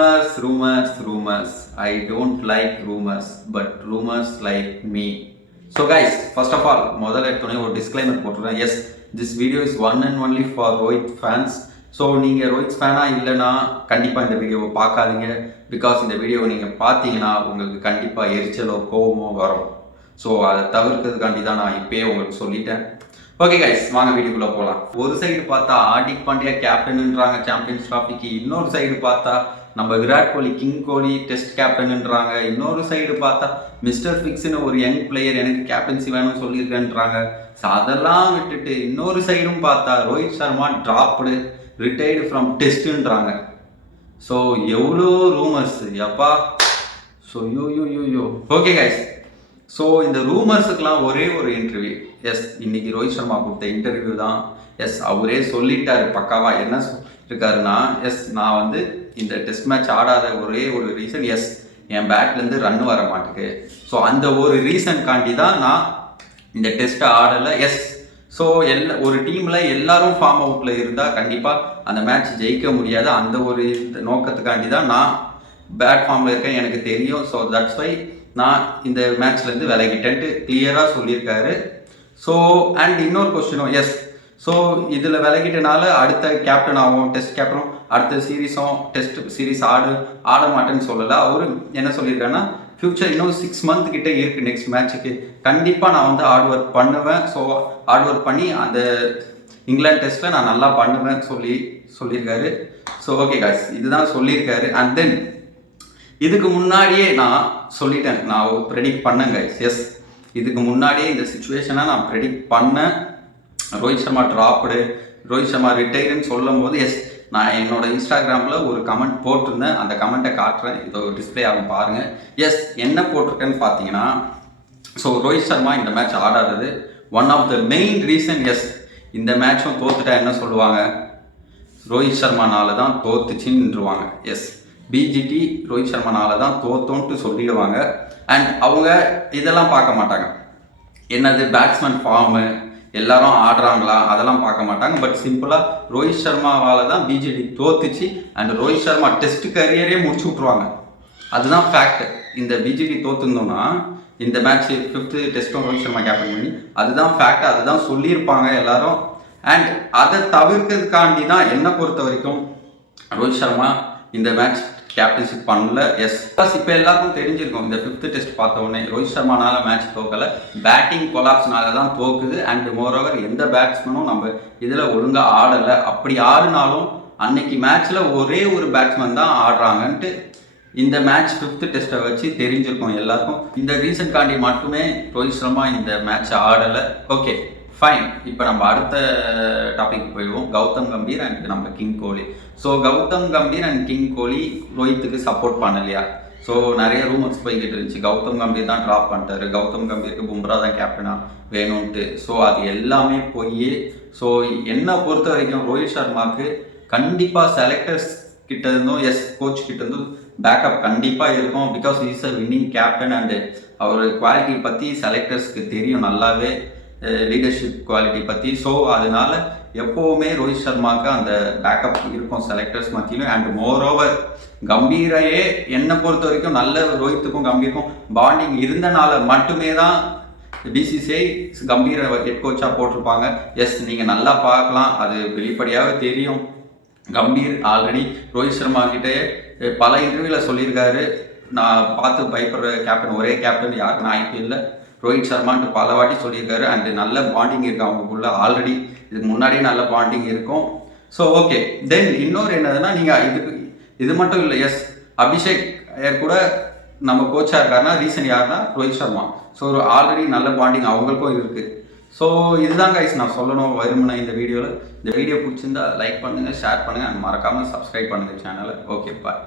Rumors. I don't like rumors, but rumors like me. So guys, first of all, a disclaimer. Yes, this video is one and only for Rohit fans. So நீங்க ரோஹித் ஃபேனா இல்லனா கண்டிப்பா இந்த வீடியோவை பார்க்காதீங்க. Because இந்த வீடியோவை நீங்க பார்த்தீங்கன்னா உங்களுக்கு கண்டிப்பா எரிச்சலோ கோவமோ வரும். ஸோ அதை தவிர்க்கிறதுக்காண்டி தான் நான் இப்பயே உங்களுக்கு சொல்லிட்டேன். ஓகே கைஸ், வாங்க வீடியோக்குள்ள போகலாம். ஒரு சைடு பார்த்தா ஹார்திக் பாண்டியா கேப்டன்ன்றாங்க சாம்பியன்ஸ் டிராஃபிக்கு, இன்னொரு சைடு பார்த்தா நம்ம விராட் கோலி கிங் கோலி டெஸ்ட் கேப்டன்ன்றாங்க, இன்னொரு சைடு பார்த்தா மிஸ்டர் ஃபிக்ஸ்னு ஒரு யங் பிளேயர் எனக்கு கேப்டன்சி வேணும்னு சொல்லியிருக்கேன்றாங்க. ஸோ அதெல்லாம் விட்டுட்டு இன்னொரு சைடும் பார்த்தா Rohit Sharma dropped retired from டெஸ்ட்டுன்றாங்க. ஸோ எவ்வளோ ரூமர்ஸ் அப்பா. So yo okay guys, so இந்த ரூமர்ஸுக்கெல்லாம் ஒரே ஒரு இன்டர்வியூ. எஸ், இன்னைக்கு ரோஹித் சர்மா கொடுத்த இன்டர்வியூ தான். எஸ், அவரே சொல்லிட்டாரு பக்காவா. என்ன சொல்லிருக்காருன்னா, எஸ் நான் இந்த டெஸ்ட் மேட்ச் ஆடாத ஒரே ஒரு ரீசன், எஸ் என் பேட்லேருந்து ரன் வர மாட்டேங்குது. ஸோ அந்த ஒரு ரீசன்காண்டி தான் நான் இந்த டெஸ்ட்டை ஆடலை. எஸ், ஸோ ஒரு டீமில் எல்லாரும் ஃபார்ம் அவுட்டில் இருந்தால் கண்டிப்பாக அந்த மேட்ச் ஜெயிக்க முடியாது. அந்த ஒரு நோக்கத்துக்காண்டி தான் நான் பேட் ஃபார்மில் இருக்கேன், எனக்கு தெரியும். ஸோ தட்ஸ் வை நான் இந்த மேட்ச்லேருந்து விலகிட்டேன்ட்டு கிளியராக சொல்லியிருக்காரு. ஸோ அண்ட் இன்னொரு கொஸ்டினும், எஸ் ஸோ இதில் விலகிட்டனால அடுத்த கேப்டன் ஆகும், டெஸ்ட் கேப்டனும் அடுத்த சீரீஸும் டெஸ்ட் சீரீஸ் ஆட மாட்டேன்னு சொல்லலை. அவரு என்ன சொல்லியிருக்காருன்னா, ஃப்யூச்சர் இன்னும் 6 months கிட்டே இருக்குது நெக்ஸ்ட் மேட்ச்சுக்கு, கண்டிப்பாக நான் ஹார்ட் ஒர்க் பண்ணுவேன். ஸோ ஹார்ட் ஒர்க் பண்ணி அந்த இங்கிலாந்து டெஸ்ட்டில் நான் நல்லா பண்ணுவேன் சொல்லியிருக்காரு. ஸோ ஓகே காய்ஸ், இதுதான் சொல்லியிருக்காரு. அண்ட் தென் இதுக்கு முன்னாடியே நான் சொல்லிட்டேன், நான் ப்ரெடிக்ட் பண்ணேன் கைஸ். எஸ், இதுக்கு முன்னாடியே இந்த சுச்சுவேஷனை நான் ப்ரெடிக்ட் பண்ணேன். ரோஹித் சர்மா டிராப்டு, ரோஹித் சர்மா ரிட்டையர்டுன்னு சொல்லும் போது, எஸ் நான் என்னோட இன்ஸ்டாகிராமில் ஒரு கமெண்ட் போட்டிருந்தேன். அந்த கமெண்ட்டை காட்டுறேன், இதோ டிஸ்பிளே ஆகும் பாருங்கள். எஸ், என்ன போட்டிருக்கேன்னு பார்த்தீங்கன்னா, ஸோ ரோஹித் சர்மா இந்த மேட்ச் ஆடாதது one of the main reason. Yes, இந்த மேட்சும் தோத்துட்டா என்ன சொல்லுவாங்க, ரோஹித் சர்மானால தான் தோத்துச்சுன்னுருவாங்க. எஸ், பிஜிடி ரோஹித் சர்மானால தான் தோத்தோன்ட்டு சொல்லிடுவாங்க. அண்ட் அவங்க இதெல்லாம் பார்க்க மாட்டாங்க, என்னது பேட்ஸ்மேன் ஃபார்மு எல்லாரும் ஆடுறாங்களா அதெல்லாம் பார்க்க மாட்டாங்க. பட் சிம்பிளாக ரோஹித் சர்மாவால் தான் பிஜிடி தோத்துச்சு. அண்ட் ரோஹித் சர்மா டெஸ்ட் கரியரே முடிச்சு விட்ருவாங்க, அதுதான் ஃபேக்ட். இந்த பிஜிடி தோத்துருந்தோம்னா இந்த மேட்ச் 5th டெஸ்ட்டும் ரோஹித் சர்மா கேப்டன் பண்ணி, அதுதான் ஃபேக்ட், அதுதான் சொல்லியிருப்பாங்க எல்லாரும். அண்ட் அதை தவிர்க்கிறதுக்காண்டி தான் என்னை பொறுத்த வரைக்கும் ரோஹித் சர்மா இந்த மேட்ச் கேப்டன்ஷிப் பண்ணல. எஸ், ப்ளஸ் இப்போ எல்லாருக்கும் தெரிஞ்சிருக்கும், இந்த 5th டெஸ்ட் பார்த்த உடனே ரோஹித் சர்மானால மேட்ச் தோக்கலை, பேட்டிங் கொலாப்ஸ்னால தான் தோக்குது. அண்ட் மோரோவர் எந்த பேட்ஸ்மேனும் நம்ம இதில் ஒழுங்காக ஆடலை. அப்படி ஆடினாலும் அன்னைக்கு மேட்ச்சில் ஒரே ஒரு பேட்ஸ்மேன் தான் ஆடுறாங்கன்ட்டு இந்த மேட்ச் 5th டெஸ்ட்டை வச்சு தெரிஞ்சிருக்கும் எல்லாருக்கும். இந்த ரீசன்காண்டி மட்டுமே ரோஹித் சர்மா இந்த மேட்ச் ஆடலை. ஓகே ஃபைன், இப்போ நம்ம அடுத்த டாபிக் போயிடுவோம். கௌதம் கம்பீர் அண்ட் நம்ம king Kohli. So Gautam Gambhir and king Kohli ரோஹித்துக்கு சப்போர்ட் பண்ணலையா? ஸோ நிறைய ரூமர்ஸ் போய்கிட்டு இருந்துச்சு, கௌதம் கம்பீர் தான் ட்ராப் பண்ணிட்டாரு, கௌதம் கம்பீருக்கு பும்ரா தான் கேப்டனா வேணும்ன்ட்டு. ஸோ அது எல்லாமே போய், ஸோ என்னை பொறுத்த வரைக்கும் ரோஹித் சர்மாவுக்கு கண்டிப்பாக செலக்டர்ஸ் கிட்ட இருந்தும், எஸ் கோச் கிட்ட இருந்தும் பேக்கப் கண்டிப்பாக இருக்கும். Because is a winning captain and அவர் குவாலிட்டி பற்றி செலக்டர்ஸ்க்கு தெரியும் நல்லாவே, லீடர்ஷிப் குவாலிட்டி பற்றி. ஸோ அதனால எப்போவுமே ரோஹித் சர்மாவுக்கு அந்த பேக்கப் இருக்கும் செலக்டர்ஸ் மத்தியிலும். அண்ட் மோரோவர் கம்பீரையே என்னை பொறுத்த வரைக்கும் நல்ல ரோஹித்துக்கும் கம்பீருக்கும் பாண்டிங் இருந்தனால மட்டுமே தான் பிசிசிஐ கம்பீரை ஹெட் கோச்சாக போட்டிருப்பாங்க. எஸ், நீங்கள் நல்லா பார்க்கலாம், அது வெளிப்படையாகவே தெரியும். கம்பீர் ஆல்ரெடி ரோஹித் சர்மா கிட்டே பல இன்டர்வியூவில் சொல்லியிருக்காரு, நான் பார்த்து பயப்படுற கேப்டன் ஒரே கேப்டன் யாருன்னா ஐபிஎல்ல ரோஹித் சர்மான்ட்டு பல வாட்டி சொல்லியிருக்காரு. அண்ட் நல்ல பாண்டிங் இருக்குது அவங்களுக்குள்ள, ஆல்ரெடி இதுக்கு முன்னாடியே நல்ல பாண்டிங் இருக்கும். ஸோ ஓகே, தென் இன்னொரு என்னதுன்னா, நீங்கள் இது மட்டும் இல்லை, எஸ் அபிஷேக் கூட நம்ம கோச்சாக இருக்காருன்னா ரீசன் யாருன்னா ரோஹித் சர்மா. ஸோ ஒரு ஆல்ரெடி நல்ல பாண்டிங் அவங்களுக்கும் இருக்குது. ஸோ இதுதான் கைஸ் நான் சொல்லணும் வருமுனை இந்த வீடியோவில். இந்த வீடியோ பிடிச்சிருந்தா லைக் பண்ணுங்கள், ஷேர் பண்ணுங்கள், அண்ட் மறக்காமல் சப்ஸ்கிரைப் பண்ணுங்கள் சேனலை. Okay bye.